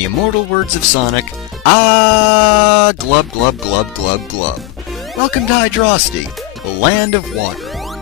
the immortal words of Sonic, ah, glub glub glub glub glub. Welcome to Hydrocity, the land of water.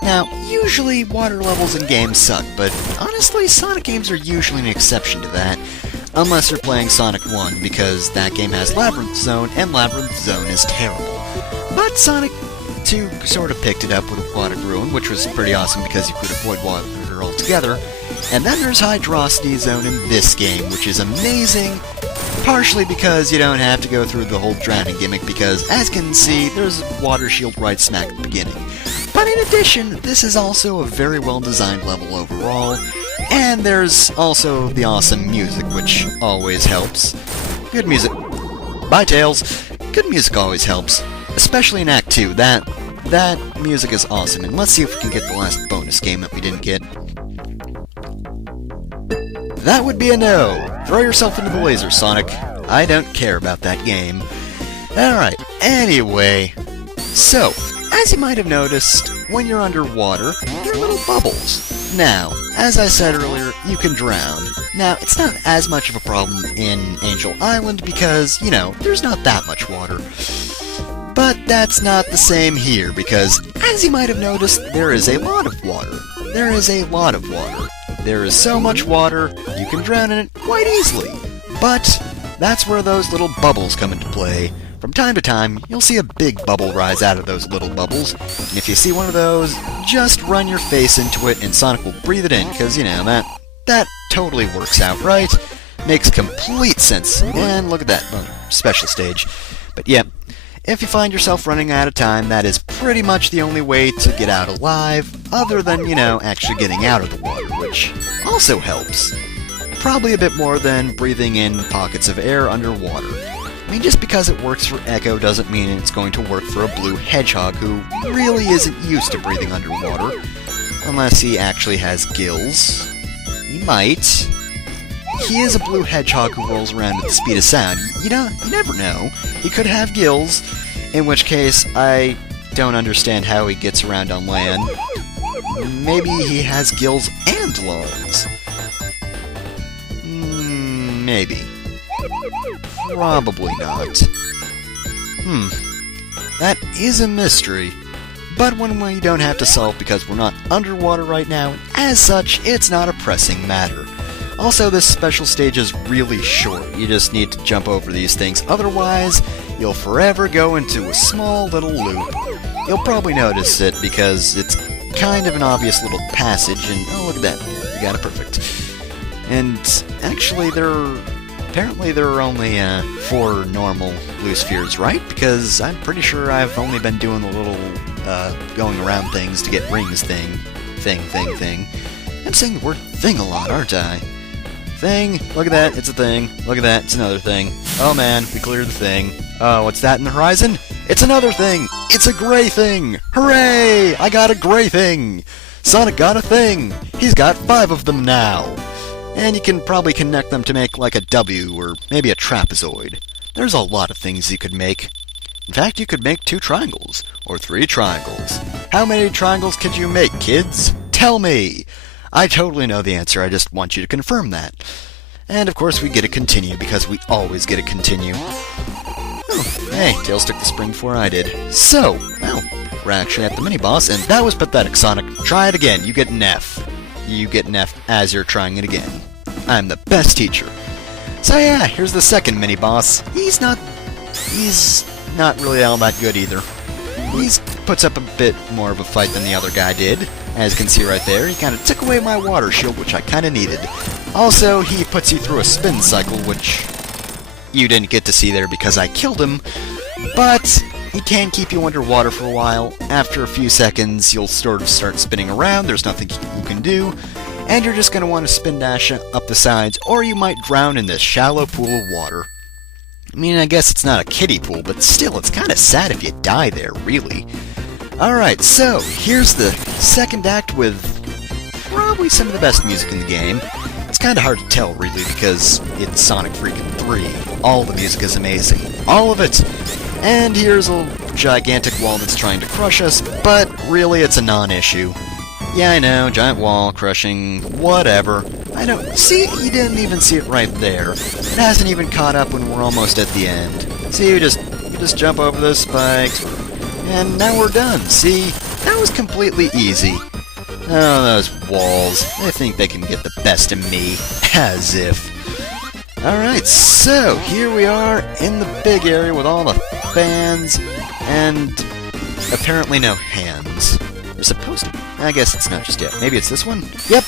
Now, usually water levels in games suck, but honestly, Sonic games are usually an exception to that. Unless you're playing Sonic 1, because that game has Labyrinth Zone, and Labyrinth Zone is terrible. But Sonic 2 sort of picked it up with Aquatic Ruin, which was pretty awesome because you could avoid water altogether. And then there's Hydrocity Zone in this game, which is amazing, partially because you don't have to go through the whole drowning gimmick, because, as you can see, there's a water shield right smack at the beginning. But in addition, this is also a very well-designed level overall, and there's also the awesome music, which always helps. Good music. Bye, Tails. Good music always helps, especially in Act 2. That music is awesome, and let's see if we can get the last bonus game that we didn't get. That would be a no. Throw yourself into the laser, Sonic. I don't care about that game. Alright, anyway. So, as you might have noticed, when you're underwater, there are little bubbles. Now, as I said earlier, you can drown. Now, it's not as much of a problem in Angel Island because, you know, there's not that much water. But that's not the same here because, as you might have noticed, there is a lot of water. There is a lot of water. There is so much water, you can drown in it quite easily. But that's where those little bubbles come into play. From time to time, you'll see a big bubble rise out of those little bubbles, and if you see one of those, just run your face into it and Sonic will breathe it in, because, you know, that totally works out, right? Makes complete sense. And look at that, special stage. But yeah, if you find yourself running out of time, that is pretty much the only way to get out alive, other than, you know, actually getting out of the water, which also helps. Probably a bit more than breathing in pockets of air underwater. I mean, just because it works for Echo doesn't mean it's going to work for a blue hedgehog who really isn't used to breathing underwater. Unless he actually has gills. He might. He is a blue hedgehog who rolls around at the speed of sound. You never know. He could have gills, in which case I don't understand how he gets around on land. Maybe he has gills and lungs. Maybe. Probably not. That is a mystery. But one we don't have to solve because we're not underwater right now. As such, it's not a pressing matter. Also, this special stage is really short. You just need to jump over these things. Otherwise, you'll forever go into a small little loop. You'll probably notice it because it's kind of an obvious little passage, and oh, look at that. You got it perfect. And actually, apparently there are only 4 normal blue spheres, right? Because I'm pretty sure I've only been doing the little going around things to get rings thing. I'm saying the word thing a lot, aren't I? Thing, look at that, it's a thing. Look at that, it's another thing. Oh man, we cleared the thing. Oh, what's that in the horizon? It's another thing! It's a gray thing! Hooray! I got a gray thing! Sonic got a thing! He's got 5 of them now! And you can probably connect them to make like a W or maybe a trapezoid. There's a lot of things you could make. In fact, you could make 2 triangles, or 3 triangles. How many triangles could you make, kids? Tell me! I totally know the answer, I just want you to confirm that. And of course we get to continue, because we always get to continue. Oh, hey, Tails took the spring before I did. So, well, we're actually at the mini-boss, and that was pathetic, Sonic. Try it again, you get an F. You get an F as you're trying it again. I'm the best teacher. So yeah, here's the second mini-boss. He's not really all that good either. He puts up a bit more of a fight than the other guy did. As you can see right there, he kind of took away my water shield, which I kind of needed. Also, he puts you through a spin cycle, which you didn't get to see there because I killed him. But he can keep you underwater for a while. After a few seconds, you'll sort of start spinning around, there's nothing you can do, and you're just going to want to spin dash up the sides, or you might drown in this shallow pool of water. I mean, I guess it's not a kiddie pool, but still, it's kind of sad if you die there, really. Alright, so, here's the second act with probably some of the best music in the game. It's kind of hard to tell, really, because it's Sonic freaking 3. All the music is amazing. All of it! And here's a gigantic wall that's trying to crush us, but really it's a non-issue. Yeah, I know, giant wall, crushing, whatever. I don't... See? You didn't even see it right there. It hasn't even caught up when we're almost at the end. See, you just jump over those spikes, and now we're done. See? That was completely easy. Oh, those walls. They think they can get the best of me. As if. Alright, so here we are in the big area with all the fans, and apparently no hands. They're supposed to be. I guess it's not just yet. Maybe it's this one? Yep!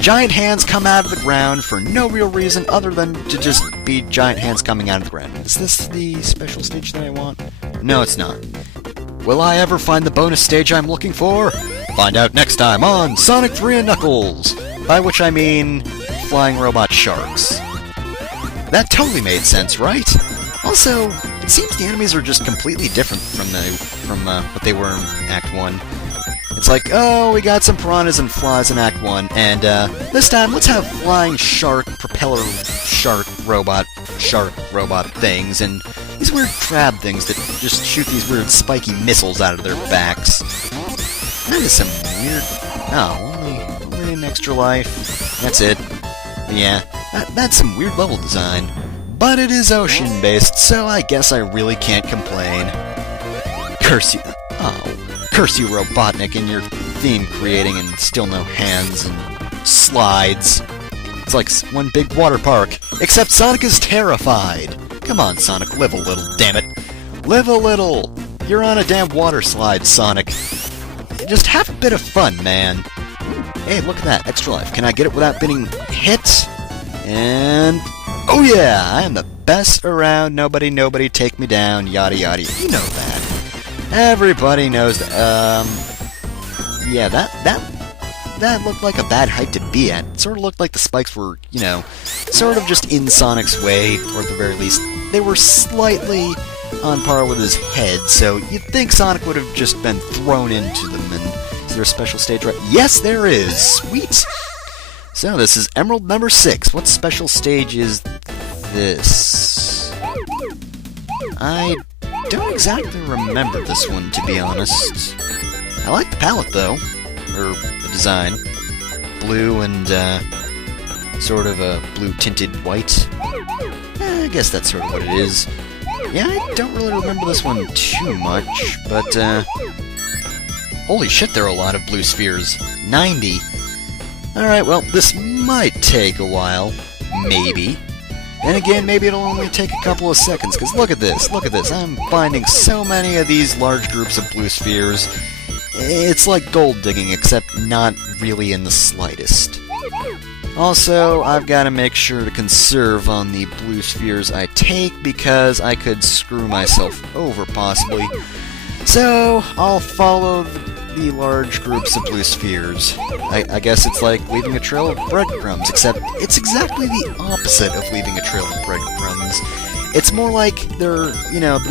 Giant hands come out of the ground for no real reason other than to just be giant hands coming out of the ground. Is this the special stage that I want? No, it's not. Will I ever find the bonus stage I'm looking for? Find out next time on Sonic 3 and Knuckles! By which I mean flying robot sharks. That totally made sense, right? Also, it seems the enemies are just completely different from what they were in Act 1. It's like, oh, we got some piranhas and flies in Act 1, and this time let's have flying shark, propeller shark robot things, and these weird crab things that just shoot these weird spiky missiles out of their backs. That is some weird... Oh, only an extra life. That's it. Yeah, that's some weird level design. But it is ocean-based, so I guess I really can't complain. Curse you... Oh, curse you, Robotnik, and your theme creating and still no hands and slides. It's like one big water park, except Sonic is terrified. Come on, Sonic, live a little, damn it. Live a little! You're on a damn water slide, Sonic. Just have a bit of fun, man. Hey, look at that, extra life. Can I get it without getting hit? And... Oh yeah, I am the best around, nobody take me down, yada yada. You know that. Everybody knows that. Yeah, that looked like a bad height to be at. It sort of looked like the spikes were, you know, sort of just in Sonic's way, or at the very least, they were slightly on par with his head, so you'd think Sonic would have just been thrown into them. And is there a special stage right? Yes, there is! Sweet! So, this is Emerald number 6. What special stage is this? I don't exactly remember this one, to be honest. I like the palette, though. Or the design. Blue and, sort of a blue-tinted white. I guess that's sort of what it is. Yeah, I don't really remember this one too much, but, holy shit, there are a lot of blue spheres. 90. Alright, well, this might take a while. Maybe. Then again, maybe it'll only take a couple of seconds, because look at this, I'm finding so many of these large groups of blue spheres. It's like gold digging, except not really in the slightest. Also, I've got to make sure to conserve on the blue spheres I take, because I could screw myself over, possibly. So, I'll follow the large groups of blue spheres. I guess it's like leaving a trail of breadcrumbs, except it's exactly the opposite of leaving a trail of breadcrumbs. It's more like the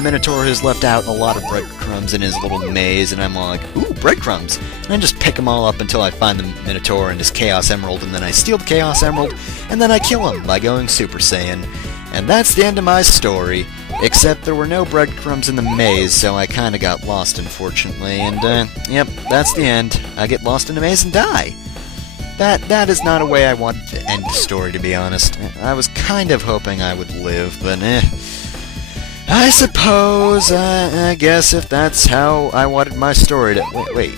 Minotaur has left out a lot of breadcrumbs in his little maze, and I'm all like, ooh, breadcrumbs! And I just pick them all up until I find the Minotaur and his Chaos Emerald, and then I steal the Chaos Emerald, and then I kill him by going Super Saiyan. And that's the end of my story. Except there were no breadcrumbs in the maze, so I kinda got lost, unfortunately, and, yep, that's the end. I get lost in the maze and die. That is not a way I wanted to end the story, to be honest. I was kind of hoping I would live, but, I suppose, I guess if that's how I wanted my story to... Wait.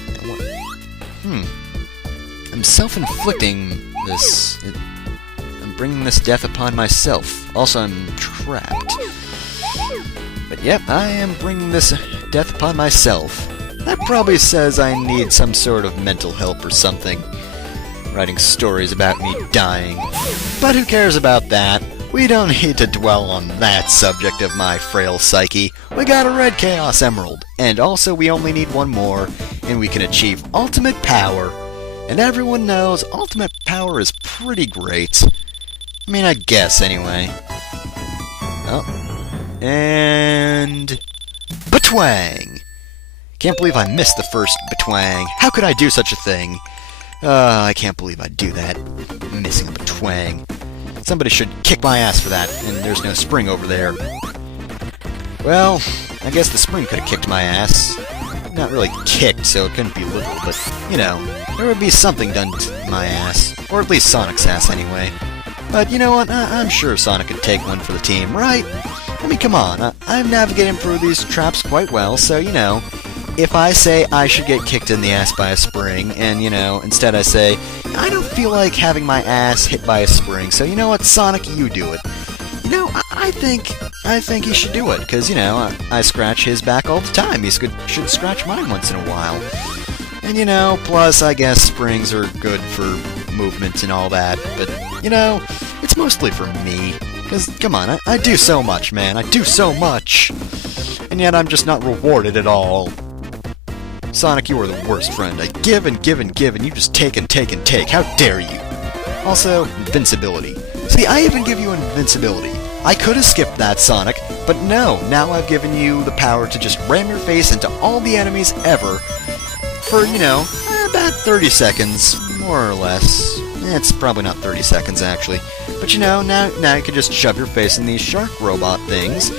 I'm self-inflicting this... I'm bringing this death upon myself. Also, I'm trapped. But yep, I am bringing this death upon myself. That probably says I need some sort of mental help or something. Writing stories about me dying. But who cares about that? We don't need to dwell on that subject of my frail psyche. We got a red Chaos Emerald. And also we only need one more, and we can achieve ultimate power. And everyone knows ultimate power is pretty great. I mean, I guess, anyway. Oh. And... Batwang! Can't believe I missed the first Batwang. How could I do such a thing? I can't believe I'd do that. Missing a Batwang. Somebody should kick my ass for that, and there's no spring over there. Well, I guess the spring could have kicked my ass. not really kicked, so it couldn't be literal, but, you know, there would be something done to my ass. Or at least Sonic's ass, anyway. But you know what? I'm sure Sonic could take one for the team, right? I mean, come on. I'm navigating through these traps quite well, so, you know, if I say I should get kicked in the ass by a spring, and, you know, instead I say, I don't feel like having my ass hit by a spring, so you know what, Sonic, you do it. You know, I think he should do it, because, you know, I scratch his back all the time. He should scratch mine once in a while. And, you know, plus, I guess springs are good for movement and all that, but, you know, it's mostly for me. Because, come on, I do so much, man. I do so much. And yet I'm just not rewarded at all. Sonic, you are the worst friend. I give and give and give, and you just take and take and take. How dare you? Also, invincibility. See, I even give you invincibility. I could have skipped that, Sonic, but no, now I've given you the power to just ram your face into all the enemies ever for, you know, about 30 seconds, more or less. It's probably not 30 seconds, actually. But you know, now you can just shove your face in these shark robot things.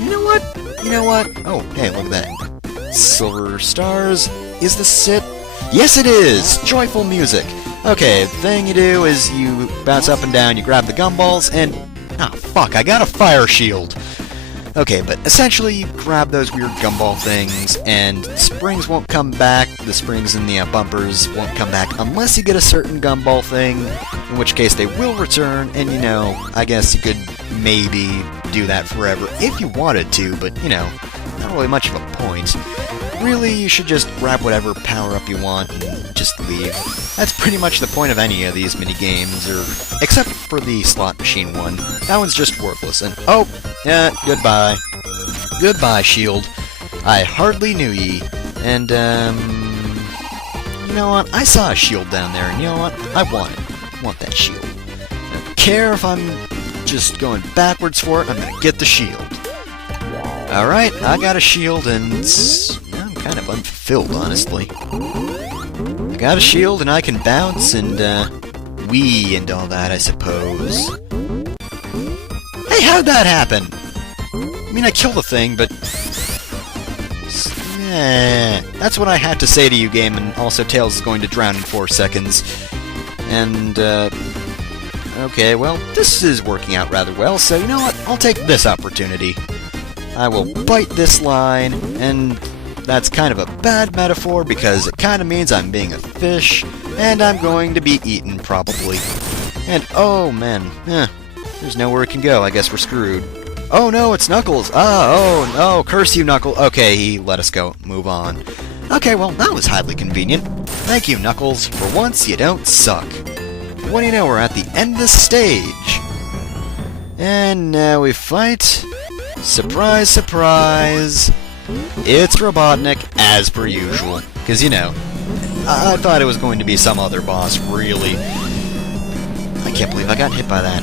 You know what? You know what? Oh, hey, look at that. Silver stars. Is this it? Yes, it is! Joyful music. Okay, the thing you do is you bounce up and down, you grab the gumballs, and... ah, fuck, I got a fire shield! Okay, but essentially you grab those weird gumball things, and springs won't come back, the springs in the bumpers won't come back unless you get a certain gumball thing, in which case they will return, and you know, I guess you could maybe do that forever if you wanted to, but you know, not really much of a point. Really, you should just grab whatever power-up you want and just leave. That's pretty much the point of any of these mini-games, except for the slot machine one. That one's just worthless, and oh, yeah, goodbye. Goodbye, shield. I hardly knew ye. And, you know what? I saw a shield down there, and you know what? I want it. I want that shield. I don't care if I'm just going backwards for it, I'm gonna get the shield. Alright, I got a shield, and I'm kind of unfulfilled, honestly. I got a shield, and I can bounce, and, wee and all that, I suppose. Hey, how'd that happen? I mean, I killed the thing, but... yeah, that's what I had to say to you, game, and also Tails is going to drown in 4 seconds. And, okay, well, this is working out rather well, so you know what? I'll take this opportunity. I will bite this line, and that's kind of a bad metaphor because it kind of means I'm being a fish, and I'm going to be eaten, probably. And, oh, man, there's nowhere it can go. I guess we're screwed. Oh, no, it's Knuckles. Oh, no, curse you, Knuckles. Okay, he let us go. Move on. Okay, well, that was highly convenient. Thank you, Knuckles. For once, you don't suck. What do you know, we're at the end of the stage. And now we fight... surprise, surprise! It's Robotnik, as per usual. Because, you know, I thought it was going to be some other boss, really. I can't believe I got hit by that.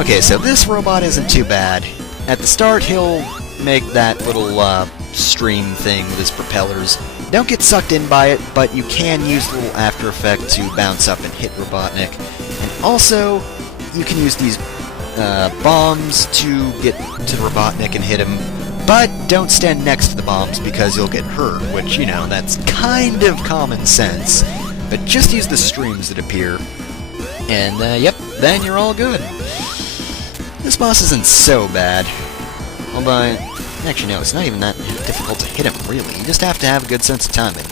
Okay, so this robot isn't too bad. At the start, he'll make that little, stream thing with his propellers. Don't get sucked in by it, but you can use the little after effect to bounce up and hit Robotnik. And also, you can use these bombs to get to Robotnik and hit him, but don't stand next to the bombs because you'll get hurt, which, you know, that's kind of common sense. But just use the streams that appear, and, yep, then you're all good. This boss isn't so bad, although, actually no, it's not even that difficult to hit him, really. You just have to have a good sense of timing.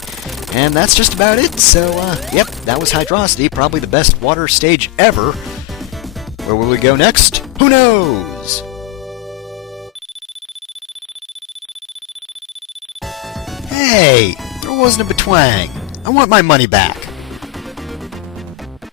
And that's just about it, so, yep, that was Hydrocity, probably the best water stage ever. Where will we go next? Who knows? Hey! There wasn't a betwang. I want my money back.